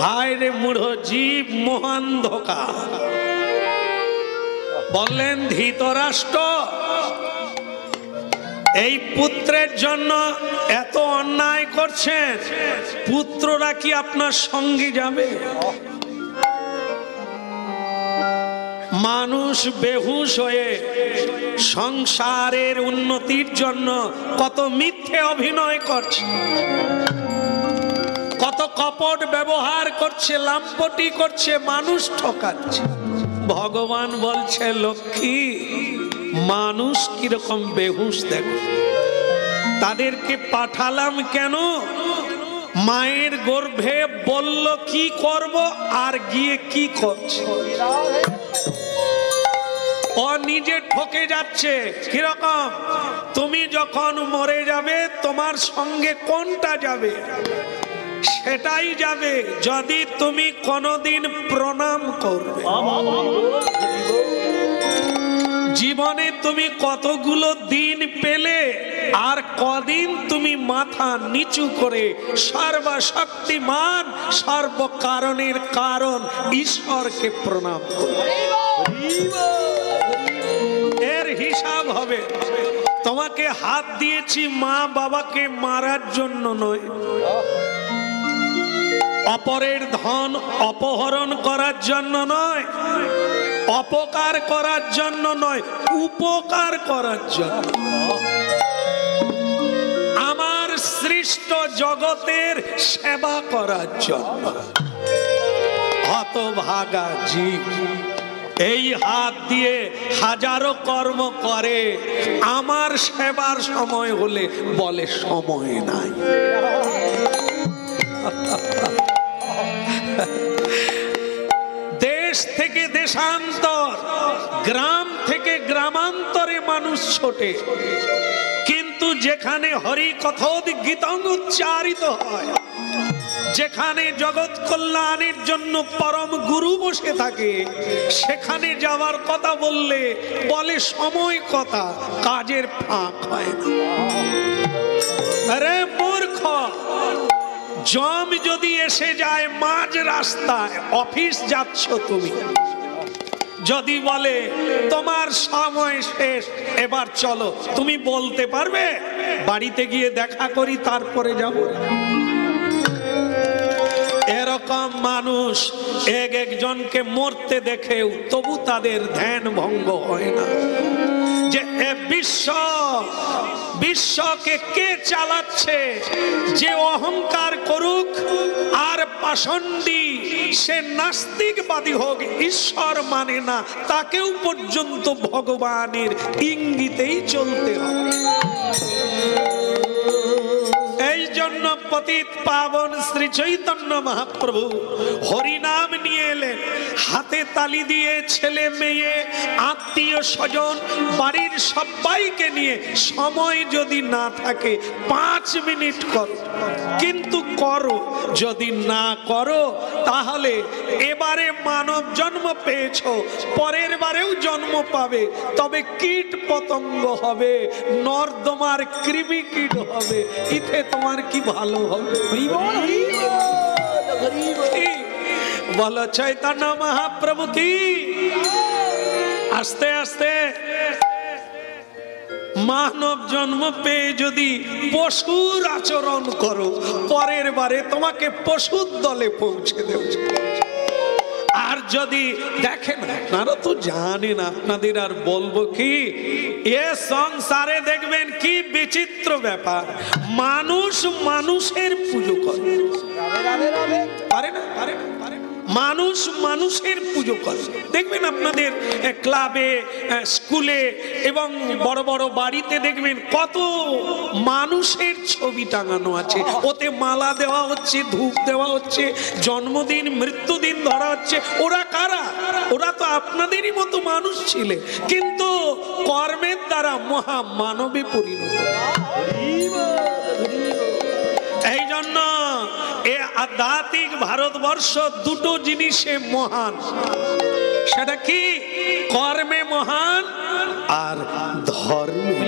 হায় রে মূঢ় জীব, মহান ধোঁকা। বললেন ধৃতরাষ্ট্র, এই পুত্রের জন্য এত অন্যায় করছেন, পুত্ররা কি আপনার সঙ্গে যাবে? মানুষ বেহুশ হয়ে সংসারের উন্নতির জন্য কত মিথ্যে অভিনয় করছে, কত কপট ব্যবহার করছে, লাম্পটি করছে, মানুষ ঠকাচ্ছে। ভগবান বলছে, লক্ষ্মী, মানুষ কিরকম বেহুশ দেখো। তাদেরকে পাঠালাম কেন? মায়ের গর্ভে বলল কি করব, আর গিয়ে কি করছে। ও নিজে ঠকে যাচ্ছে। কিরকম? তুমি যখন মরে যাবে, তোমার সঙ্গে কোনটা যাবে? সেটাই যাবে যদি তুমি কোনদিন প্রণাম করবে। জীবনে তুমি কতগুলো দিন পেলে, আর কদিন তুমি মাথা নিচু করে সর্বশক্তিমান সর্বকারণের কারণ ঈশ্বরকে প্রণাম করবে। এর হিসাব হবে। তোমাকে হাত দিয়েছি মা বাবাকে মারার জন্য নয়, অপরের ধন অপহরণ করার জন্য নয়, অপকার করার জন্য নয়, উপকার করার জন্য। আমার সৃষ্ট জগতের সেবা করার জন্য। হতভাগা জীব এই হাত দিয়ে হাজারো কর্ম করে, আমার সেবার সময় হলে বলে সময় নাই। দেশ থেকে দেশান্তর, গ্রাম থেকে গ্রামান্তরে মানুষ ছোটে, কিন্তু যেখানে হরি কথোদ্গীতং উচ্চারিত হয়, যেখানে জগৎ কল্যাণের জন্য পরম গুরু বসে থাকে, সেখানে যাওয়ার কথা বললে বলে সময় কথা, কাজের ফাঁক হয় না। আরে মূর্খ, জম যদি এসে যায় মাঝ রাস্তায়, অফিস যাচ্ছ তুমি, যদি বলে তোমার সময় শেষ, এবার চলো, তুমি বলতে পারবে বাড়িতে গিয়ে দেখা করি তারপরে যাব? এরকম মানুষ এক একজনকে মরতে দেখেও তবু তাদের ধ্যান ভঙ্গ হয় না যে এ বিশ্বকে কে চালাচ্ছে। যে অহংকার করুক আর পাষণ্ডী, সে নাস্তিকবাদী হোক, ঈশ্বর মানে না, তাকেও পর্যন্ত ভগবানের ইঙ্গিতেই চলতে হবে। এই জন্য পতিত পাবন শ্রী চৈতন্য মহাপ্রভু হরিনাম নিয়ে এলেন, হাতে তালি দিয়ে ছেলে মেয়ে আত্মীয় স্বজন বাড়ির সবাইকে নিয়ে, সময় যদি না থাকে 5 মিনিট করো, কিন্তু করো। যদি না করো তাহলে এবারে মানব জন্ম পেয়েছো, পরের বারেও জন্ম পাবে, তবে কীট পতঙ্গ হবে, নর্দমার কৃমি কীট হবে, ইতে তোমার কি ভালো হবে? বলো চৈতন্য মহাপ্রভু কি। আস্তে আস্তে মানব জন্ম পেয়ে যদি পশুর আচরণ করো, পরের বারে তোমাকে পশুর দলে পৌঁছে দেব। আর যদি দেখেন, আপনারা তো জানেন, আপনাদের আর বলবো কি, এ সংসারে দেখবেন কি বিচিত্র ব্যাপার, মানুষ মানুষের পুজো করে, পারে না, পারে না, পারে না। মানুষ মানুষের পুজো করে। দেখবেন আপনাদের ক্লাবে, স্কুলে এবং বড় বড় বাড়িতে দেখবেন কত মানুষের ছবি টাঙানো আছে, ওতে মালা দেওয়া হচ্ছে, ধূপ দেওয়া হচ্ছে, জন্মদিন মৃত্যুদিন ধরা হচ্ছে। ওরা কারা? ওরা তো আপনাদেরই মতো মানুষ ছিলেন, কিন্তু কর্মের দ্বারা মহা মানবে পরিণত। এই জন্য এ আধ্যাত্মিক ভারতবর্ষ দুটো জিনিসে মহান, সেটা কি? কর্মে মহান আর ধর্মে।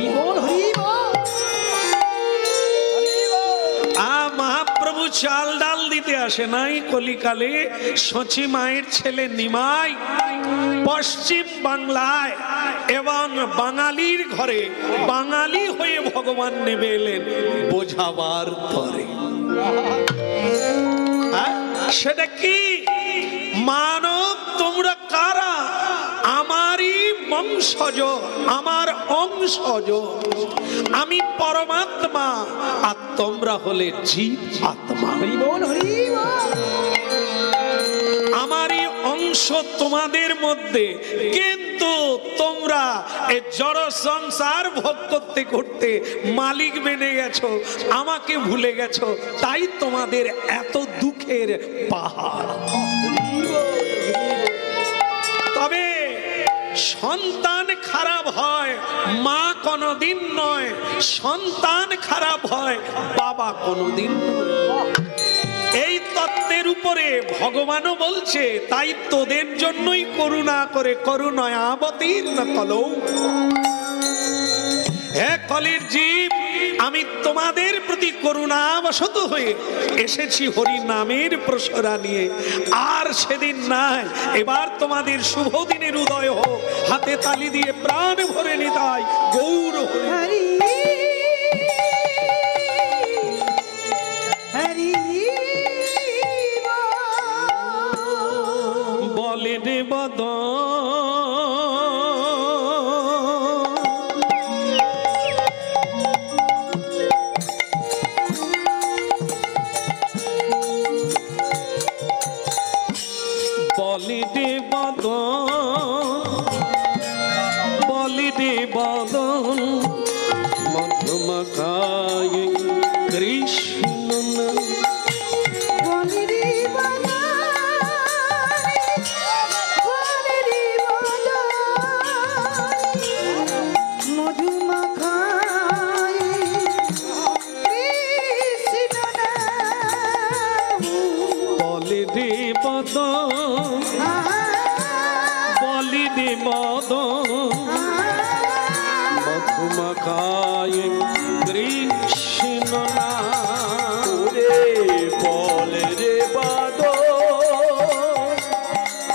মহাপ্রভু চাল ডাল দিতে আসে নাই কলিকালে সচি মায়ের ছেলে নিমাই পশ্চিম বাংলায় এবং বাঙালির ঘরে বাঙালি হয়ে ভগবান নেমে এলেন বোঝাবার তরে। সেটা কি? মানব তোমরা কারা? আমারই বংশজ, আমার অংশজ। আমি পরমাত্মা আর তোমরা হলে জীব আত্মা। আমারই অংশ তোমাদের মধ্যে, কিন্তু তোমরা এই জড় সংসার ভোগ করতে করতে মালিক বেনে গেছো, আমাকে ভুলে গেছো, তাই তোমাদের এত দুঃখের পাহাড়। তবে সন্তান খারাপ হয় মা কোনদিন নয়, সন্তান খারাপ হয় বাবা কোনদিন নয়। এই তত্ত্বের উপরে ভগবানও বলছে, তাই তোদের জন্যই করুণা করে করুণাবতীর্ণ কলৌ। হে কলির জীব, আমি তোমাদের প্রতি করুণাবশত হয়ে এসেছি হরি নামের প্রসরা নিয়ে। আর সেদিন নাই, এবার তোমাদের শুভ দিনের উদয় হোক। হাতে তালি দিয়ে প্রাণ ভরে নিতাই গৌর হরি। বলে রে বদন মধুমাখায় কৃষ্ণ মধুমাখায় কৃষ্ণ রে। বলে রে বাদ,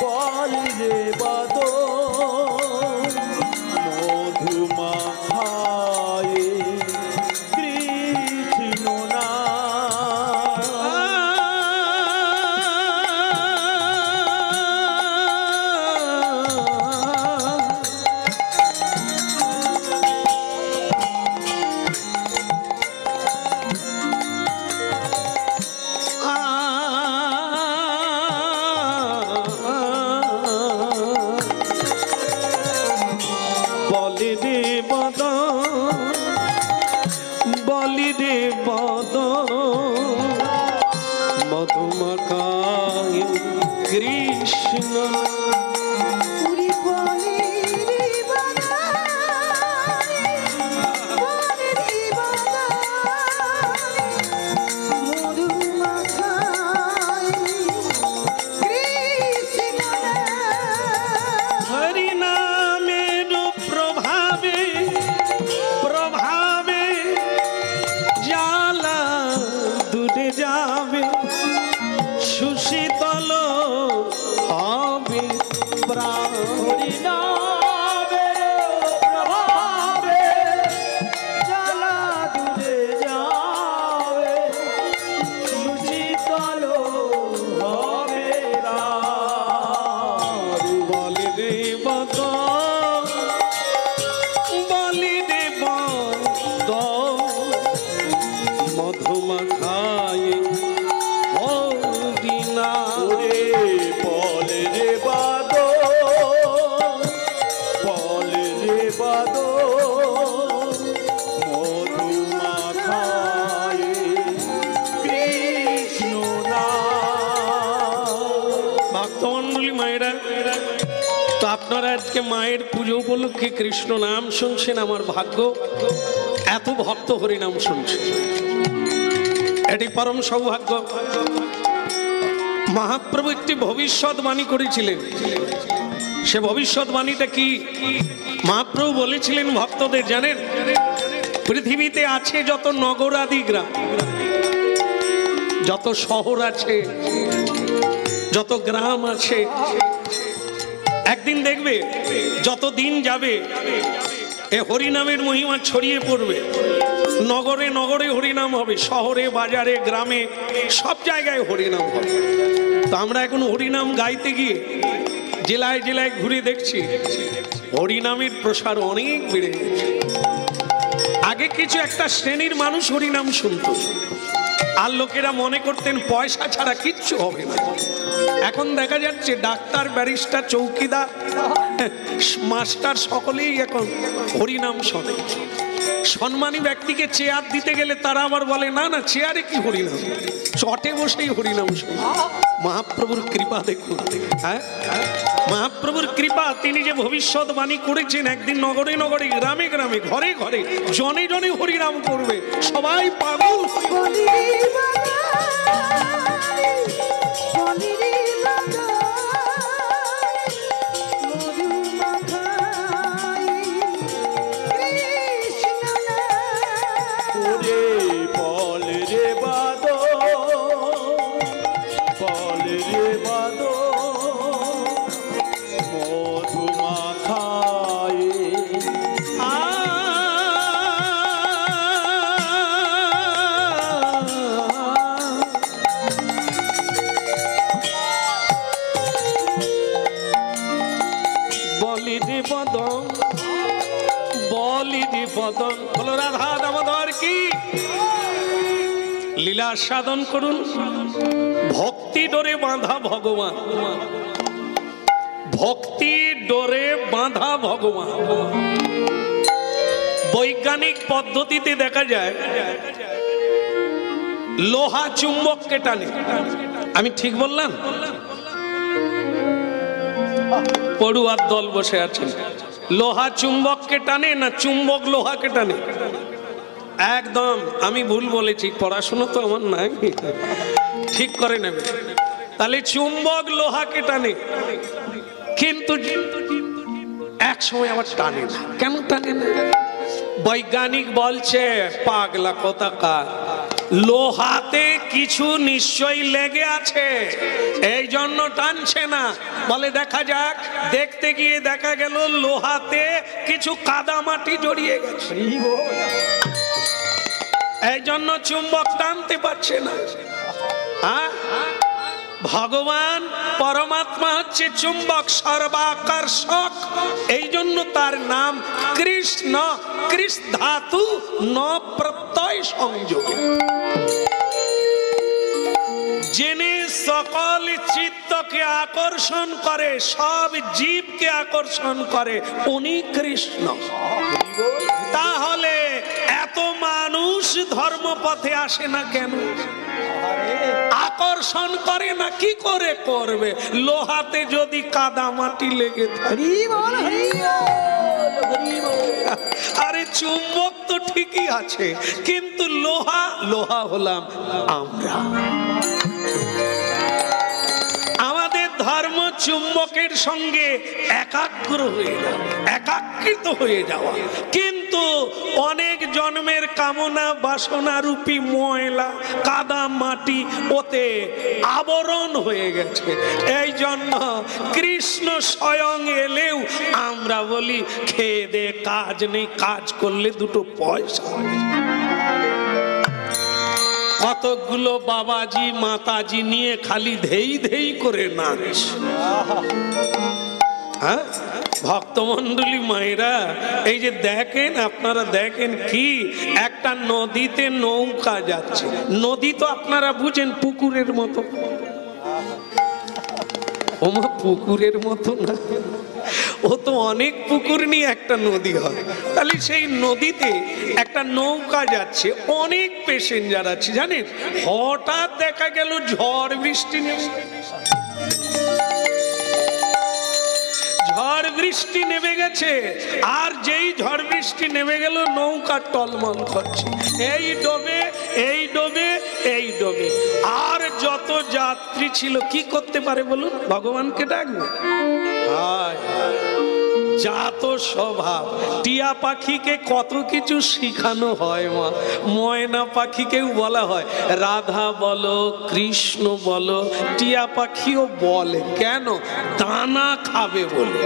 বলে রে বাদ, মধুমাখায় কৃষ্ণ না। মধুমাখায় কৃষ্ণ হরি নামের প্রভাবে প্রভাবে জ্বালা দূরে যাবে, সুশীতল হবে প্রাণ। হরি নামের প্রভাবে জ্বালা দূরে যাবে, সুশীতল হবে প্রাণ। বলে রে বদ, বলি রে বদ, মধুমাখায় হরিনা রে। বলে রে বাদ, বলে রে বাদ, মধুমাখায় কৃষ্ণ না। ভক্তমণ্ডলী মায়েরা, তো আপনারা আজকে মায়ের পুজো উপলক্ষে কৃষ্ণ নাম শুনছেন। আমার ভাগ্য এত ভক্ত হরিনাম শুনছে, এটি পরম সৌভাগ্য। মহাপ্রভু একটি ভবিষ্যৎবাণী করেছিলেন। সে ভবিষ্যৎবাণীটা কি? মহাপ্রভু বলেছিলেন ভক্তদের, জানেন পৃথিবীতে আছে যত নগরাদি গ্রাম, যত শহর আছে, যত গ্রাম আছে, একদিন দেখবে যত দিন যাবে এ হরিনামের মহিমা ছড়িয়ে পড়বে। নগরে নগরে হরিনাম হবে, শহরে বাজারে গ্রামে সব জায়গায় হরিনাম হবে। তো আমরা এখন হরিনাম গাইতে গিয়ে জেলায় জেলায় ঘুরে দেখছি হরিনামের প্রসার অনেক বেড়ে গেছে। আগে কিছু একটা শ্রেণীর মানুষ হরিনাম শুনতো, আর লোকেরা মনে করতেন পয়সা ছাড়া কিচ্ছু হবে না। এখন দেখা যাচ্ছে ডাক্তার, ব্যারিস্টার, চৌকিদার, মাস্টার সকলেই এখন হরিনাম শোনে। সম্মানী ব্যক্তিকে চেয়ার দিতে গেলে তারা আবার বলে না না, চেয়ারে কি হরিনাম, চটে বসেই হরিনাম শোনে। মহাপ্রভুর কৃপা দেখুন, হ্যাঁ মহাপ্রভুর কৃপা। তিনি যে ভবিষ্যৎবাণী করেছেন একদিন নগরে নগরে গ্রামে গ্রামে ঘরে ঘরে জনে জনে হরিনাম করবে, সবাই পাগল। বলো রাধা দামোদর কি লীলা সাধন করুন। ভক্তি ডোরে বাঁধা ভগবান, ভক্তি ডোরে বাঁধা ভগবান। বৈজ্ঞানিক পদ্ধতিতে দেখা যায় লোহা চুম্বককে টানে। আমি ঠিক বললাম? পড়ুয়ার দল বসে আছেন। লোহা চুম্বককে টানে না চুম্বক লোহাকে টানে? একদম আমি ভুল বলেছি, পড়াশোনা তো আমার নাই, ঠিক করে নেবে। তাহলে চুম্বক লোহাকে টানে, কিন্তু এক সময় আবার টানে না। কেন টানে না? বৈজ্ঞানিক বলছে পাগলা কোথাকার, লোহাতে কিছু নিশ্চয়ই লেগে আছে, এই জন্য টানছে না। বলে দেখা যাক, দেখতে গিয়ে দেখা গেল লোহাতে কিছু কাদা মাটি জড়িয়ে গেছে, এই জন্য চুম্বক টানতে পারছে না। ভগবান পরমাত্মা হচ্ছে চুম্বক, সর্বাকর্ষক, এই জন্য তার নাম কৃষ্ণ। কৃষ্ণ ধাতু ন প্রত্যয় সংযোগে, যিনি সকল চিত্তকে আকর্ষণ করে, সব জীবকে আকর্ষণ করে, উনি কৃষ্ণ। তাহলে এত মানুষ ধর্মপথে আসে না কেন? আকর্ষণ করে না, কি করে করবে? লোহাতে যদি কাদা মাটি লেগে থাকে। আরে চুম্বক তো ঠিকই আছে, কিন্তু লোহা, লোহা হলাম আমরা। আমাদের ধর্ম চুম্বকের সঙ্গে একাগ্র হয়ে যাওয়া, একাকৃত হয়ে যাওয়া। কিন্তু অনেক জন্মের কামনা বাসনা রূপী ময়লা কাদা মাটি ওতে আবরণ হয়ে গেছে। এই জন্য কৃষ্ণ স্বয়ং এলেও আমরা বলি খেয়ে দে, কাজ নেই, কাজ করলে দুটো পয়সা। কতগুলো বাবাজি মাতাজি নিয়ে খালি ধেই ধেই করে নাচ। হ্যাঁ ভক্তমন্ডলী মায়েরা, এই যে দেখেন, আপনারা দেখেন কি একটা নদীতে নৌকা যাচ্ছে। নদী তো আপনারা বুঝেন পুকুরের মতো, ওমা পুকুরের মতো না, ও তো অনেক পুকুর নিয়ে একটা নদী হয়। তাহলে সেই নদীতে একটা নৌকা যাচ্ছে, অনেক প্যাসেঞ্জার আছে জানেন। হঠাৎ দেখা গেল ঝড় বৃষ্টি নেই, ঝড় বৃষ্টি নেমে গেছে। আর যেই ঝড় বৃষ্টি নেমে গেল নৌকা টলমল করছে, এই ডোবে এই ডোবে এই ডোবে। আর যত যাত্রী ছিল কি করতে পারে বলুন? ভগবানকে ডাকবে। যা তো স্বভাব। টিয়া পাখিকে কত কিছু শিখানো হয় মা, ময়না পাখিকেও বলা হয় রাধা বলো কৃষ্ণ বলো, টিয়া পাখিও বলে কেন, দানা খাবে বলে।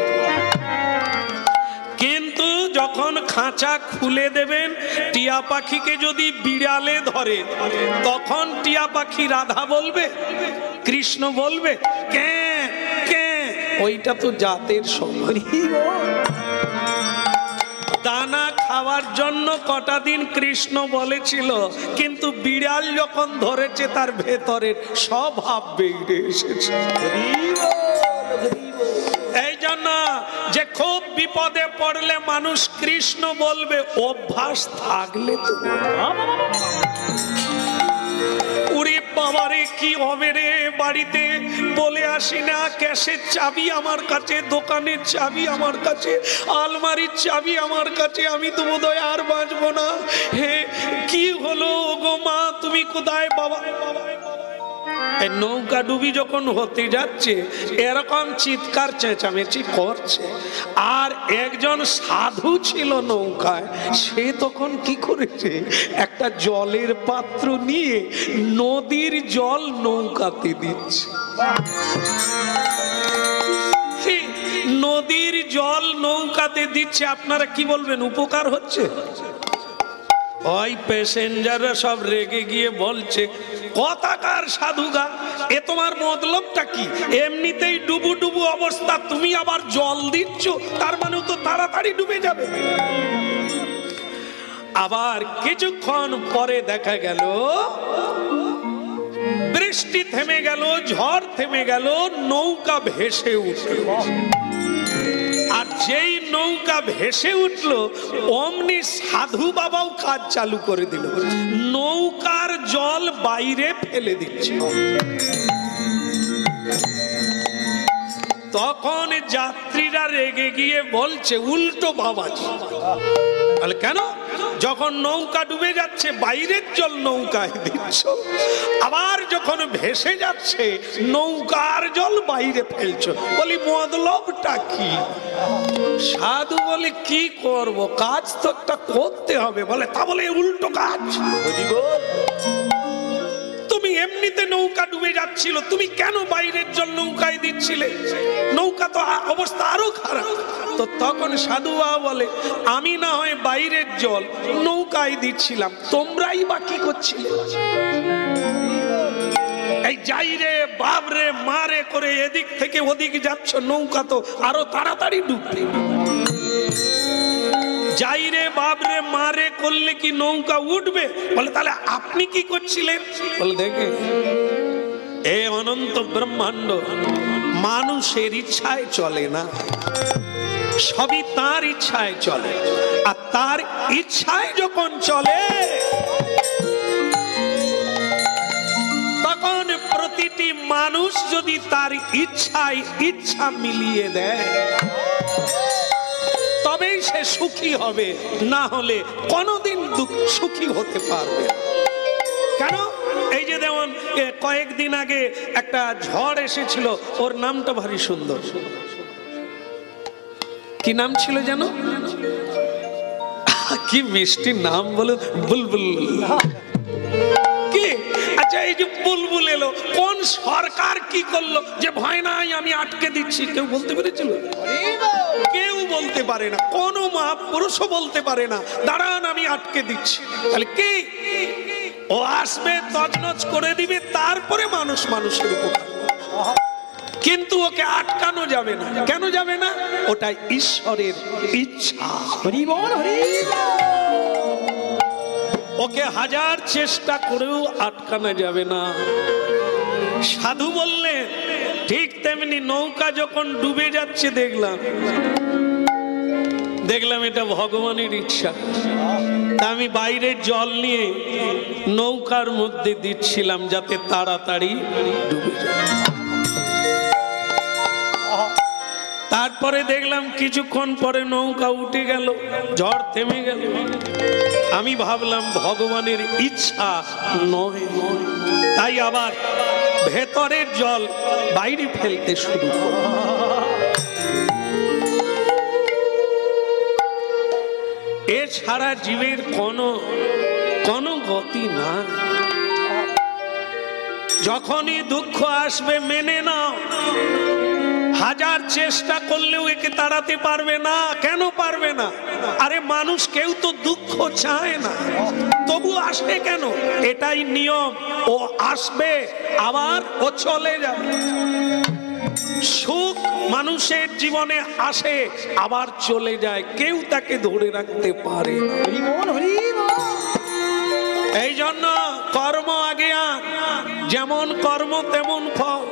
কিন্তু যখন খাঁচা খুলে দেবেন, টিয়া পাখিকে যদি বিড়ালে ধরে, তখন টিয়া পাখি রাধা বলবে কৃষ্ণ বলবে? কে কে, ওইটা তো জাতের সময়। দানা খাওয়ার জন্য কটা দিন কৃষ্ণ বলেছিল, কিন্তু বিড়াল যখন ধরেছে তার ভেতরের স্বভাব বেরিয়ে এসেছে। এই জন্য যে খুব বিপদে পড়লে মানুষ কৃষ্ণ বলবে, অভ্যাস থাকলে তো। উরে বাবারে কি হবে রে, বাড়িতে বলে আসি না, ক্যাশের চাবি আমার কাছে, দোকানের চাবি আমার কাছে, আলমারির চাবি আমার কাছে, আমি তো বোধহয় আর বাঁচবো না। হে কি হলো গো মা, তুমি কোথায় বাবা? নৌকা ডুবি যখন হতে যাচ্ছে, এরকম চিৎকার চেঁচামেচি করছে। আর একজন সাধু ছিল নৌকায়, সে তখন কি করেছে, একটা জলের পাত্র নিয়ে নদীর জল নৌকাতে দিচ্ছে। নদীর জল নৌকাতে দিচ্ছে, আপনারা কি বলবেন, উপকার হচ্ছে? ওই প্যাসেঞ্জাররা সব রেগে গিয়ে বলছে, কথাকার সাধুগা, এ তোমার মতলবটা কি? এমনিতেই ডুবু ডুবু অবস্থা, তুমি আবার জল দিচ্ছ, তার মানে তো তাড়াতাড়ি ডুবে যাবে। আবার কিছুক্ষণ পরে দেখা গেল বৃষ্টি থেমে গেল, ঝড় থেমে গেল, নৌকা ভেসে উঠল। আর যেই নৌকা ভেসে উঠলো, অমনি সাধু বাবাও কাজ চালু করে দিল, নৌকার জল বাইরে ফেলে দিচ্ছে। তখন যাত্রীরা রেগে গিয়ে বলছে, উল্টো বাবাজি। তাহলে কেন, যখন নৌকা ডুবে যাচ্ছে বাইরের জল নৌকায় দিচ্ছ, আবার যখন ভেসে যাচ্ছে নৌকার জল বাইরে ফেলছো, বলি মতলবটা কি? সাধু বলে কি করব, কাজ তো একটা করতে হবে। বলে তা বলে উল্টো কাজ? তুমি এমনিতে নৌকা ডুবে যাচ্ছিল, তুমি কেন বাইরের জল নৌকায় দিচ্ছিলে? নৌকা তো অবস্থা আরো খারাপ। তো তখন সাধু বাবা বলে, আমি না হয় বাইরের জল নৌকায় দিচ্ছিলাম, তোমরাই বা কি করছিলে? এই যাইরে বাবরে মারে করে এদিক থেকে ওদিক যাচ্ছ, নৌকা তো আরো তাড়াতাড়ি ডুববে। যাইরে বাবরে মারে করলে কি নৌকা উঠবে? বলে তাহলে আপনি কি করছিলেন? বলে দেখে, এ অনন্ত ব্রহ্মাণ্ড মানুষের ইচ্ছায় চলে না, সবই তার ইচ্ছায় চলে। আর তার ইচ্ছায় যখন চলে, তখন প্রতিটি মানুষ যদি তার ইচ্ছায় ইচ্ছা মিলিয়ে দেয়, তবেই সে সুখী হবে, না হলে কোনোদিন সুখী হতে পারবে। কেন? এই যে যেমন কয়েকদিন আগে একটা ঝড় এসেছিল, ওর নামটা ভারী সুন্দর, কি নাম ছিল জানো? কি মিষ্টি নাম বলো, বুলবুল। কি? আচ্ছা, এই যে বুলবুল এলো, কোন সরকার কি করলো যে ভয় নাই আমি আটকে দিচ্ছি? কেউ বলতে পেরেছিল? কেউ বলতে পারে না, কোন মহাপুরুষও বলতে পারে না দাঁড়ান আমি আটকে দিচ্ছি। তাহলে কি? ও আসবে, তছনছ করে দিবে, তারপরে মানুষ মানুষের উপকার। কিন্তু ওকে আটকানো যাবে না। কেন যাবে না? ওটা ঈশ্বরের ইচ্ছা। ওকে হাজার চেষ্টা করেও আটকানো যাবে না। সাধু বললেন ঠিক তেমনি নৌকা যখন ডুবে যাচ্ছে, দেখলাম এটা ভগবানের ইচ্ছা। আমি বাইরের জল নিয়ে নৌকার মধ্যে দিচ্ছিলাম যাতে তাড়াতাড়ি ডুবে যায়। তারপরে দেখলাম কিছুক্ষণ পরে নৌকা উঠে গেল, ঝড় থেমে গেল। আমি ভাবলাম ভগবানের ইচ্ছা নয়, তাই আবার ভেতরের জল বাইরে ফেলতে শুরু করলাম। ছাড়া জীবের কোনো গতি না। যখনই দুঃখ আসবে মেনে নাও, হাজার চেষ্টা করলেও একে তাড়াতে পারবে না। কেন পারবে না? আরে মানুষ কেউ তো দুঃখ চায় না, তবু আসে কেন? এটাই নিয়ম। ও আসবে আবার ও চলে যাবে। সুখ মানুষের জীবনে আসে আবার চলে যায়, কেউ তাকে ধরে রাখতে পারে না। এই জন্য কর্ম আগে আন, যেমন কর্ম তেমন ফল।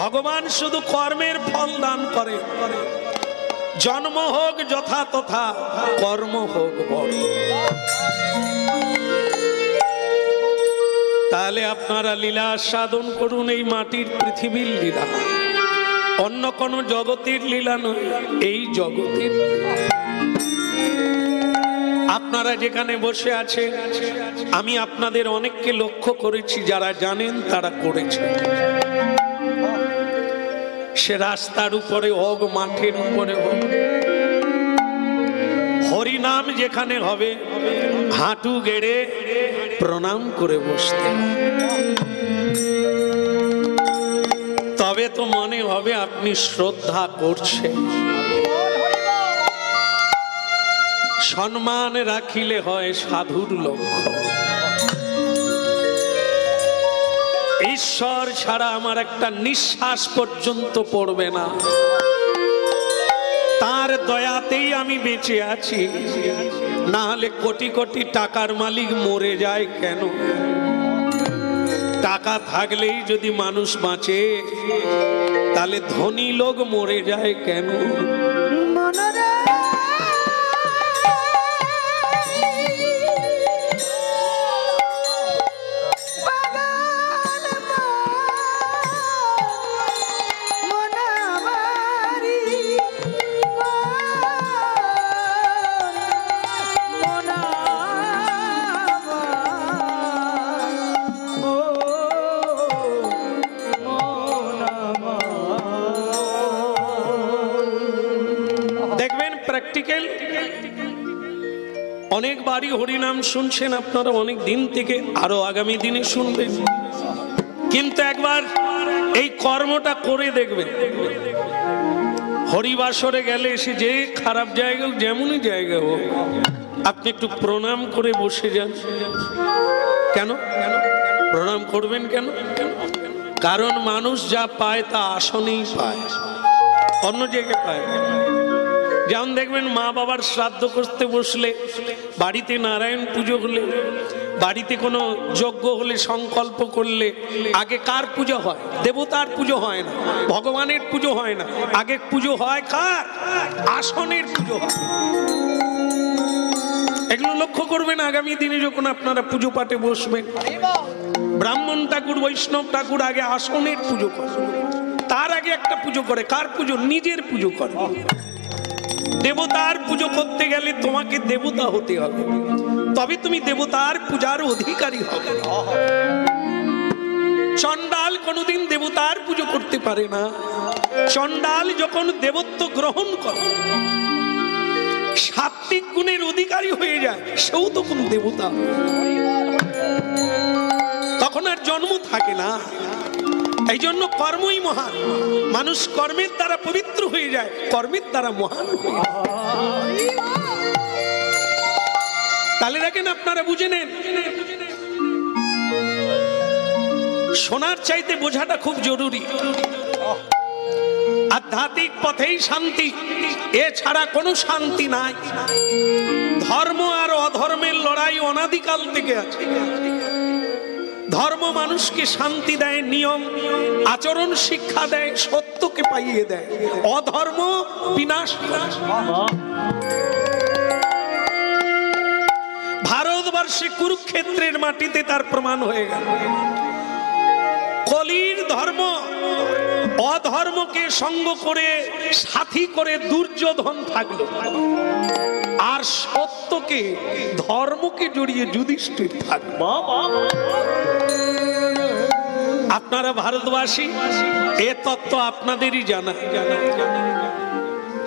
ভগবান শুধু কর্মের ফল দান করে। জন্ম হোক যথা তথা, কর্ম হোক বড়। তাহলে আপনারা লীলা সাধন করুন, এই মাটির পৃথিবীর লীলা, অন্য কোন জগতের লীলা নয়, এই জগতের। আপনারা যেখানে বসে আছেন, আমি আপনাদের অনেককে লক্ষ্য করেছি, যারা জানেন তারা করেছে। সে রাস্তার উপরে হোক, মাঠের উপরে হোক, হরিনাম যেখানে হবে হাঁটু গেড়ে প্রণাম করে বসতে, তবে তো মনে হবে আপনি শ্রদ্ধা করছেন। সম্মান রাখিলে হয় সাধুর লক্ষ্য। ঈশ্বর ছাড়া আমার একটা নিঃশ্বাস পর্যন্ত পড়বে না, তার দয়াতেই আমি বেঁচে আছি। না হলে কোটি কোটি টাকার মালিক মরে যায় কেন? টাকা থাকলেই যদি মানুষ বাঁচে, তাহলে ধনী লোক মরে যায় কেন? অনেকবারই হরিনাম শুনছেন আপনারা, অনেক দিন থেকে, আরো আগামী দিনে শুনবেন, কিন্তু একবার এই কর্মটা করে দেখবেন। হরিবাসরে গেলে এসে যে খারাপ জায়গা হোক, যেমনই জায়গা হোক, আপনি একটু প্রণাম করে বসে যান। কেন প্রণাম করবেন? কেন? কারণ মানুষ যা পায় তা আসনেই পায়, অন্য জায়গায় পায় না। যেমন দেখবেন মা বাবার শ্রাদ্ধ করতে বসলে, বাড়িতে নারায়ণ পুজো হলে, বাড়িতে কোনো যজ্ঞ হলে, সংকল্প করলে আগে কার পুজো হয়? দেবতার পুজো হয় না, ভগবানের পুজো হয় না, আগে পুজো হয় কার? আসনের পুজো হয়। এগুলো লক্ষ্য করবেন আগামী দিনে যখন আপনারা পুজো পাঠে বসবেন। ব্রাহ্মণ ঠাকুর, বৈষ্ণব ঠাকুর আগে আসনের পুজো করে, তার আগে একটা পুজো করে। কার পুজো? নিজের পুজো করে। দেবতার পুজো করতে গেলে তোমাকে দেবতা হতে হবে, তবে তুমি দেবতার পূজার অধিকারী হবে। চণ্ডাল কোনোদিন দেবতার পুজো করতে পারে না। চণ্ডাল যখন দেবত্ব গ্রহণ করে, সাত্বিক গুণের অধিকারী হয়ে যায়, সেও তখন দেবতা, তখন আর জন্ম থাকে না। এই জন্য কর্মই মহান। মানুষ কর্মের দ্বারা পবিত্র হয়ে যায়, কর্মের দ্বারা মহান হয়ে যায়। তাহলে দেখেন, আপনারা বুঝে নেন, শোনার চাইতে বোঝাটা খুব জরুরি। আধ্যাত্মিক পথেই শান্তি, এছাড়া কোনো শান্তি নাই। ধর্ম আর অধর্মের লড়াই অনাদিকাল থেকে আছে। ধর্ম মানুষকে শান্তি দেয়, নিয়ম আচরণ শিক্ষা দেয়, সত্যকে পাইয়ে দেয়। অধর্ম বিনাশ। ভারতবর্ষে কুরুক্ষেত্রের মাটিতে তার প্রমাণ হয়ে গেল। কলির ধর্ম অধর্মকে সঙ্গ করে, সাথী করে দুর্যোধন থাকলো, আর সত্যকে, ধর্মকে জড়িয়ে যুধিষ্ঠির থাকলো। আপনারা ভারতবাসী, এ তত্ত্ব আপনাদেরই জানা।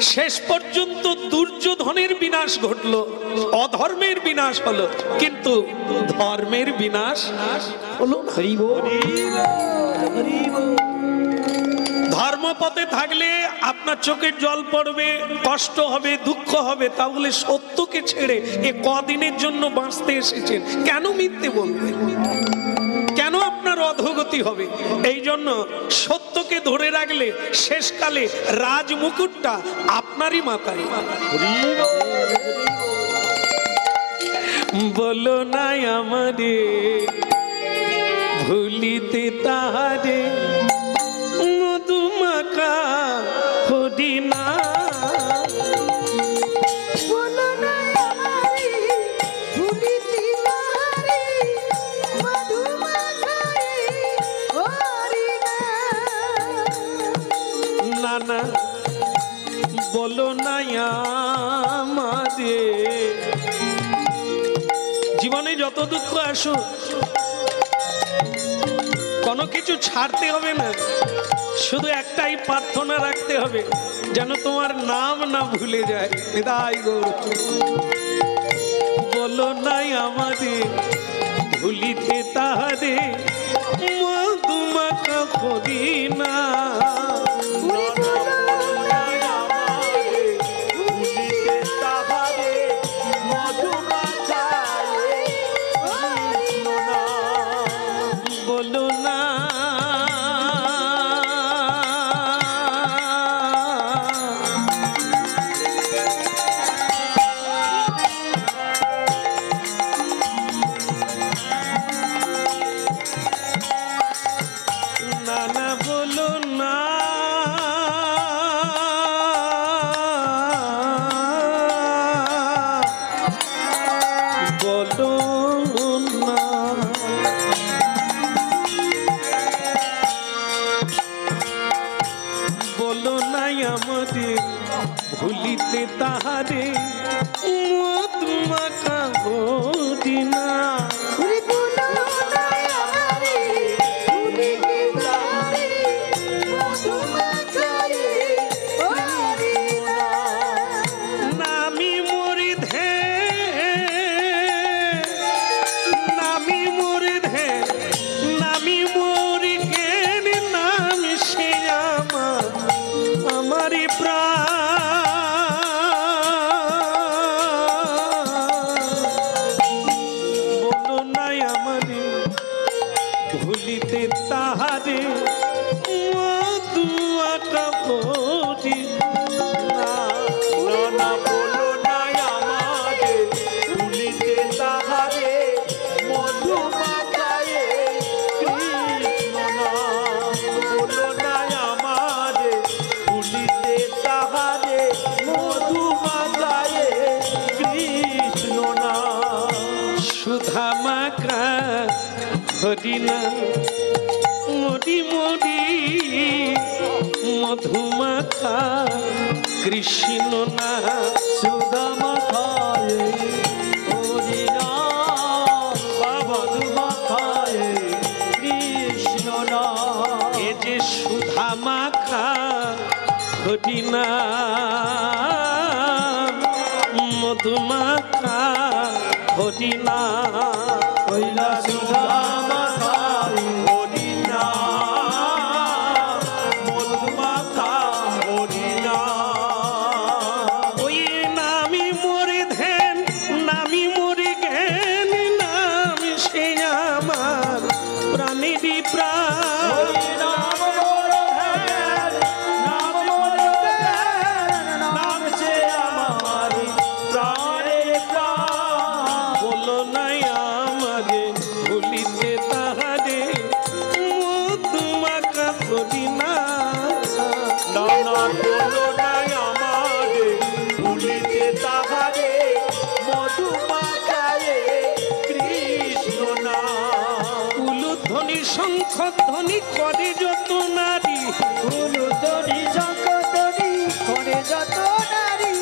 শেষ পর্যন্ত দুর্যোধনের বিনাশ ঘটলো, অধর্মের বিনাশ হলো, কিন্তু ধর্মের বিনাশ হলো না। ধর্মপথে থাকলে আপনার চোখের জল পড়বে, কষ্ট হবে, দুঃখ হবে, তা বলে সত্যকে ছেড়ে এ কদিনের জন্য বাঁচতে এসেছেন, কেন মিথ্যে বলবেন? কেন আপনার অধোগতি হবে? এই জন্য সত্যকে ধরে রাখলে শেষকালে রাজমুকুটটা আপনারই মাথায়। বলো না আমারে ভুলিতে তাহারে, মধুমাখা হরিনা। না বলো না আমারে, জীবনে যত দুঃখ আসুক কোনো কিছু ছাড়তে হবে না, শুধু একটাই প্রার্থনা রাখতে হবে, যেন তোমার নাম না ভুলে যায়। বিদায় গৌর। বলো নাই আমারে ভুলিতে তাহারে, মধুমাখা হরিনা। ভুলিতে তাহারে, মধুমাখা হরিনা। নামি মরি ধে, নামি মরি ধে, নামি মরি জ্ঞান, নামি সে আমার, আমারি প্রাণ। ভুলিতে তাহারে, মধুমাখা হরিনা। না বলো নাই আমারে ভুলিতে তাহারে, মধুমাখায় কৃষ্ণ নাম। বলো নাই আমারে ভুলিতে তাহারে, মধুমাখায় কৃষ্ণ নাম। সুধামাখা হরিনা মরি মরি, মধুমাখা কৃষ্ণ না। সুধামাখায় হরিনা, মধুমাখায় কৃষ্ণ নাম। এ যে সুধামাখা হরিনা, মধুমাখা হরিনা। কইলা সুধামাখায় হরিনা, মধুমাখা হরিনা। ওই নামি মরে ধ্যান, নামি মরে জ্ঞান, নামি সে আমার প্রাণেরই প্রাণ। নাম বড় ধ্যান, নাম বড় ধ্যান, নাম সে আমার প্রাণের প্রাণ। বলো নাই আমারে ভুলিতে তাহারে, মধুমাখা হরিনা। না বলো নাই আমারে ভুলিতে তাহারে, মধুমাখায় কৃষ্ণ নাম। উলুধ্বনি শঙ্খ ধ্বনি করে যত নারী, উলুধ্বনি শঙ্খ ধ্বনি করে যত নারী।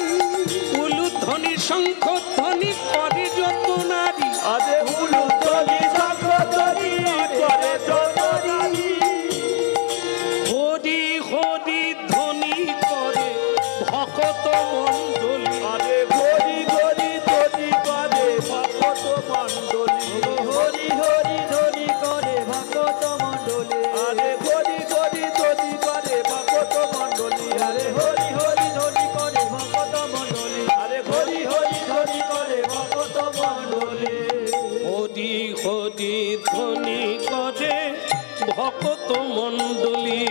উলুধ্বনি শঙ্খ ধ্বনি করে যত নারী। আরে উলুধ্বনি শঙ্খ ধ্বনি করে যত নারী। হরি হরি ধ্বনি করে ভকত হরি ধ্বনি করে ভকত মণ্ডলী।